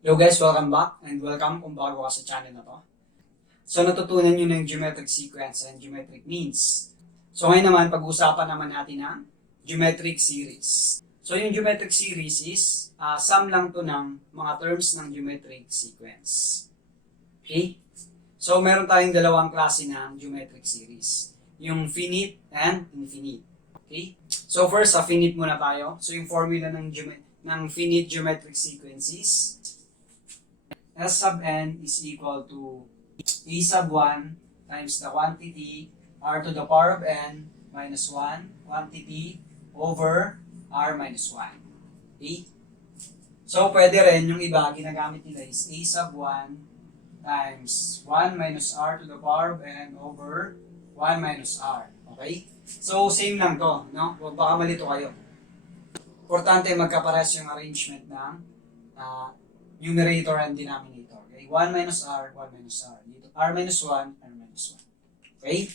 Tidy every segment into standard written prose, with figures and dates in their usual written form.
Hello guys, welcome back and welcome kung bago ka sa channel na to. So natutunan nyo na yung geometric sequence and geometric means. So ngayon naman, pag-uusapan naman natin ang geometric series. So yung geometric series is sum lang to ng mga terms ng geometric sequence. Okay? So meron tayong dalawang klase ng geometric series. Yung finite and infinite. Okay? So first, sa finite muna tayo. So yung formula ng finite geometric sequence is S sub n is equal to a sub 1 times the quantity r to the power of n minus 1 quantity over r minus 1. Okay? So, pwede rin yung iba, ginagamit nila is a sub 1 times 1 minus r to the power of n over 1 minus r. Okay? So, same lang to. No? Baka malito kayo. Importante magkapares yung arrangement ng numerator and denominator. Okay? 1 minus r, 1 minus r. Dito, r minus 1, r minus 1. Okay?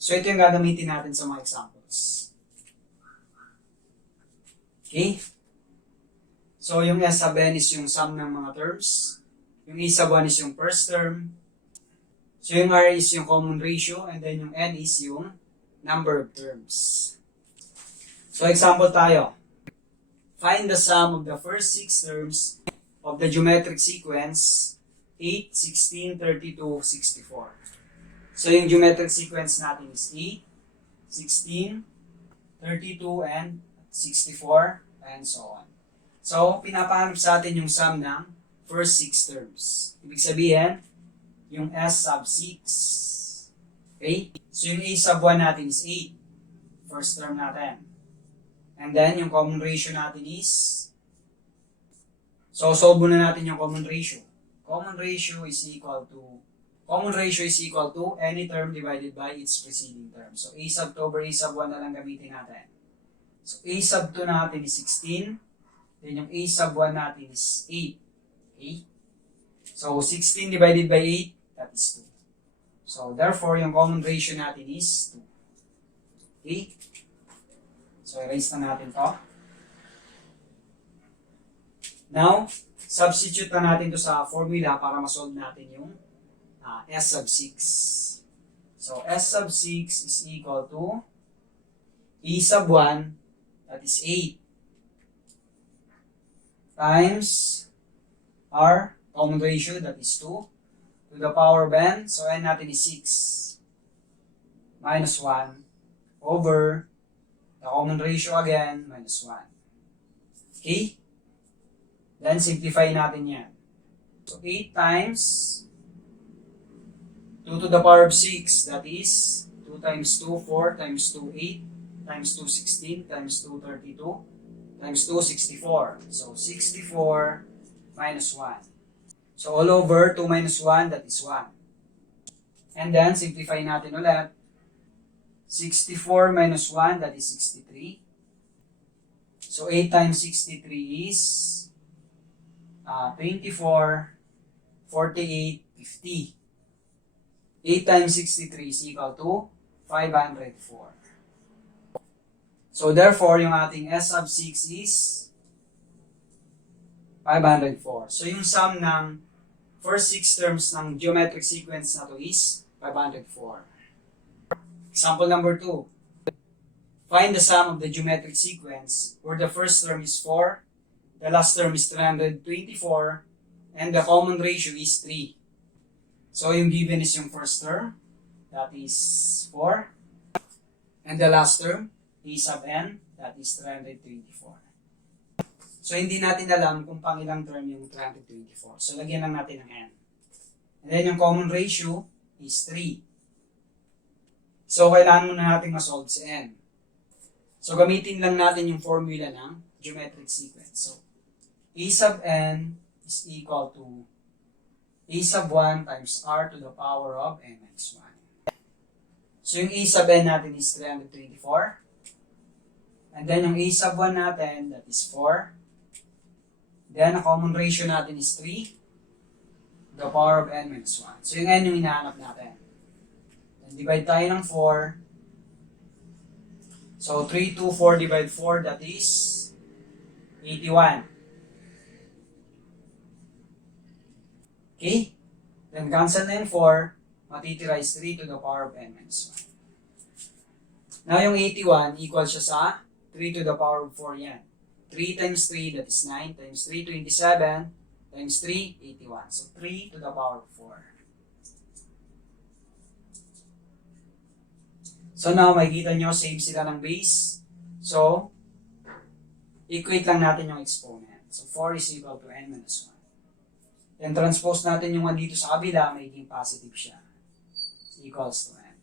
So, ito yung gagamitin natin sa mga examples. Okay? So, yung S sub n is yung sum ng mga terms. Yung E sub 1 is yung first term. So, yung R is yung common ratio. And then, yung N is yung number of terms. So, example tayo. Find the sum of the first 6 terms of the geometric sequence 8, 16, 32, 64. So, yung geometric sequence natin is 8, 16, 32, and 64, and so on. So, pinapahanap sa atin yung sum ng first 6 terms. Ibig sabihin, yung S sub 6. Okay? So, yung A sub 1 natin is 8. First term natin. And then, yung common ratio natin is, so solve muna natin yung common ratio. Common ratio is equal to any term divided by its preceding term. So, A sub 2 over A sub 1 na lang gamitin natin. So, A sub 2 natin is 16. Then, yung A sub 1 natin is 8. Okay? So, 16 divided by 8, that is 2. So, therefore, yung common ratio natin is 2. Okay? So, erase na natin to. Now, substitute na natin to sa formula para masolve natin yung S sub 6. So, S sub 6 is equal to E sub 1, that is 8, times R, common ratio, that is 2, to the power of n, so n natin is 6, minus 1, over the common ratio again, minus 1. Okay? Then, simplify natin yan. So, 8 times 2 to the power of 6, that is 2 times 2, 4, times 2, 8, times 2, 16, times 2, 32, times 2, 64. So, 64 minus 1. So, all over 2 minus 1, that is 1. And then, simplify natin ulit. 64 minus 1, that is 63. So, 8 times 63 is 24, 48, 50. 8 times 63 is equal to 504. So, therefore, yung ating S sub 6 is 504. So, yung sum ng first 6 terms ng geometric sequence na to is 504. Example number 2. Find the sum of the geometric sequence where the first term is 4, the last term is 324, and the common ratio is 3. So, yung given is yung first term, that is 4, and the last term, A sub n, that is 324. So, hindi natin alam kung pangilang term yung 324. So, lagyan lang natin ng n. And then, yung common ratio is 3. So, kailangan muna natin masolve si n. So, gamitin lang natin yung formula ng geometric sequence. So, A sub n is equal to A sub 1 times r to the power of n minus 1. So, yung A sub n natin is 324. And then, yung A sub 1 natin, that is 4. Then, ang common ratio natin is 3 to the power of n minus 1. So, yung n yung hinahanap natin. Divide tayo ng 4. So, 3 to 4 divide 4, that is 81. Okay? Then cancel na yung 4, matitira is 3 to the power of n minus 1. Now yung 81, equal siya sa 3 to the power of 4 yan. 3 times 3, that is 9, times 3, 27, times 3, 81. So 3 to the power of 4. So now, makikita nyo, same sila ng base. So, equate lang natin yung exponent. So 4 is equal to n minus 1. Then transpose natin yung 1 dito sa kabila, magiging positive siya. Equals to n.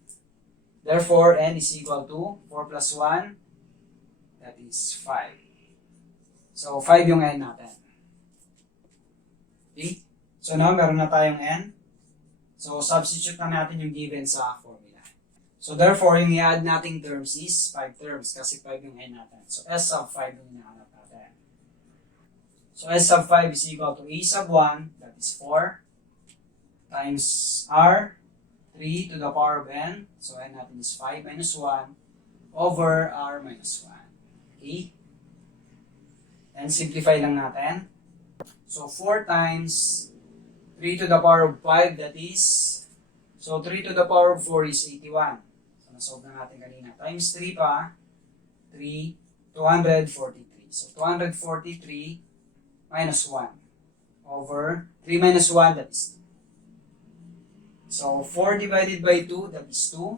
Therefore, n is equal to 4 plus 1, that is 5. So 5 yung n natin. Okay? So now, meron na tayong n. So substitute na natin yung given sa formula. So therefore, yung i-add nating terms is 5 terms kasi 5 yung n natin. So S sub 5 yung hinahanap natin. So S sub 5 is equal to A sub 1, that is 4, times R, 3 to the power of n. So n natin is 5 minus 1 over R minus 1. Okay? And simplify lang natin. So 4 times 3 to the power of 5, that is, so 3 to the power of 4 is 81. Solve na natin kanina. Times 3 pa, 3, 243. So, 243 minus 1 over 3 minus 1, that is 2. So, 4 divided by 2, that is 2.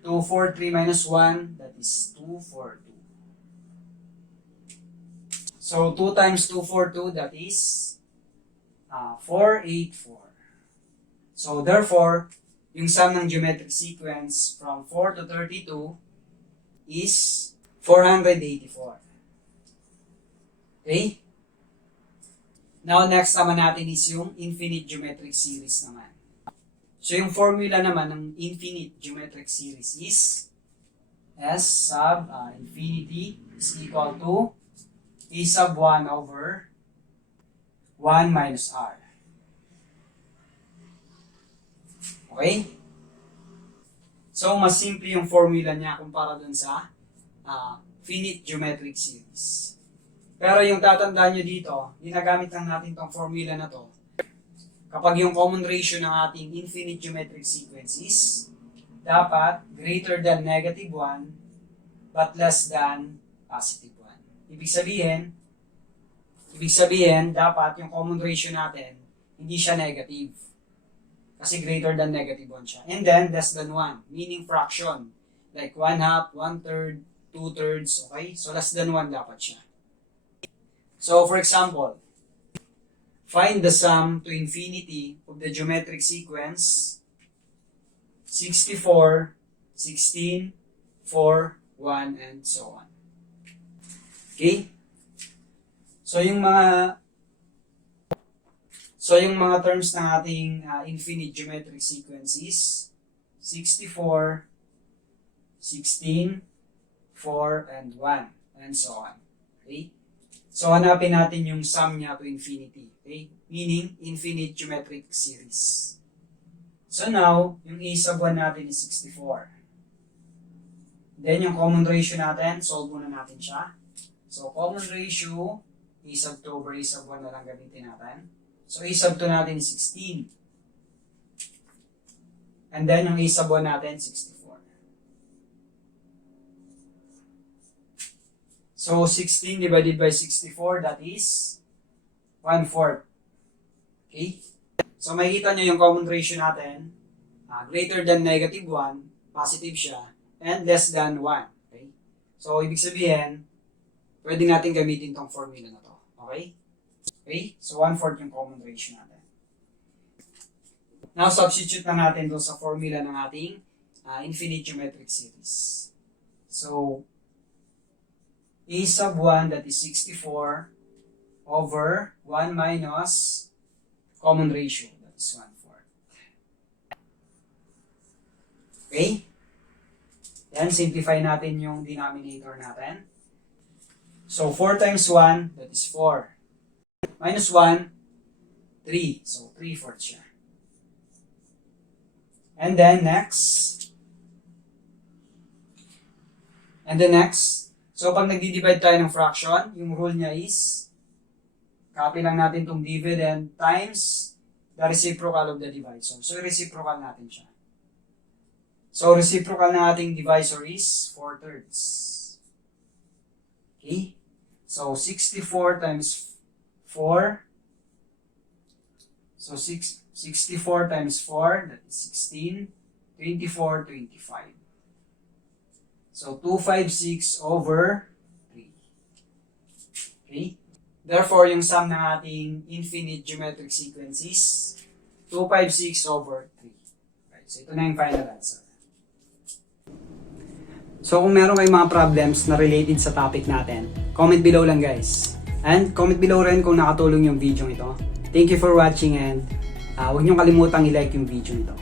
243 minus 1, that is 242. So, 2 times 242, that is 484. So, therefore, yung sum ng geometric sequence from 4 to 32 is 484. Okay? Now, next naman natin is yung infinite geometric series naman. So, yung formula naman ng infinite geometric series is S sub infinity is equal to A sub 1 over 1 minus R. Okay? So, mas simple yung formula niya kumpara dun sa finite geometric series. Pero yung tatandaan nyo dito, ginagamit lang natin tong formula na to kapag yung common ratio ng ating infinite geometric sequence is dapat greater than negative 1 but less than positive 1. Ibig sabihin, dapat yung common ratio natin, hindi siya negative. Kasi greater than negative 1 siya. And then, less than 1, meaning fraction. Like 1/2, 1/3, 2/3, okay? So, less than 1 dapat siya. So, for example, find the sum to infinity of the geometric sequence 64, 16, 4, 1, and so on. Okay? So, yung mga terms ng ating infinite geometric sequence is 64, 16, 4, and 1, and so on. Okay? So, hanapin natin yung sum niya to infinity. Okay? Meaning, infinite geometric series. So, now, yung A sub 1 natin is 64. Then, yung common ratio natin, solve muna natin siya. So, common ratio, A sub 2 over A sub 1 na lang gamitin natin. So, A sub 2 natin is 16. And then, yung A sub 1 natin, 64. So, 16 divided by 64, that is 1/4. Okay? So, makikita nyo yung common ratio natin, greater than negative 1, positive siya, and less than 1. Okay? So, ibig sabihin, pwede natin gamitin tong formula na to. Okay? Okay? So, 1/4 yung common ratio natin. Now, substitute na natin doon sa formula ng ating infinite geometric series. So, A sub 1, that is 64, over 1 minus common ratio, that is 1/4. Okay? Then, simplify natin yung denominator natin. So, 4 times 1, that is 4. Minus 1, 3. So, 3/4 siya. And then, next. So, pag nagdi-divide tayo ng fraction, yung rule niya is, copy lang natin itong dividend times the reciprocal of the divisor. So, reciprocal natin siya. So, reciprocal na ating divisor is 4/3. Okay? So, 64 times 4. So, 64 times 4, that is 16. 24, 25. So, 256 over 3. Okay? Therefore, yung sum ng ating infinite geometric sequence is 256 over 3. Right, so, ito na yung final answer. So, kung meron kayong mga problems na related sa topic natin, comment below lang guys. And comment below rin kung nakatulong yung video ito. Thank you for watching and huwag niyong kalimutang i-like yung video ito.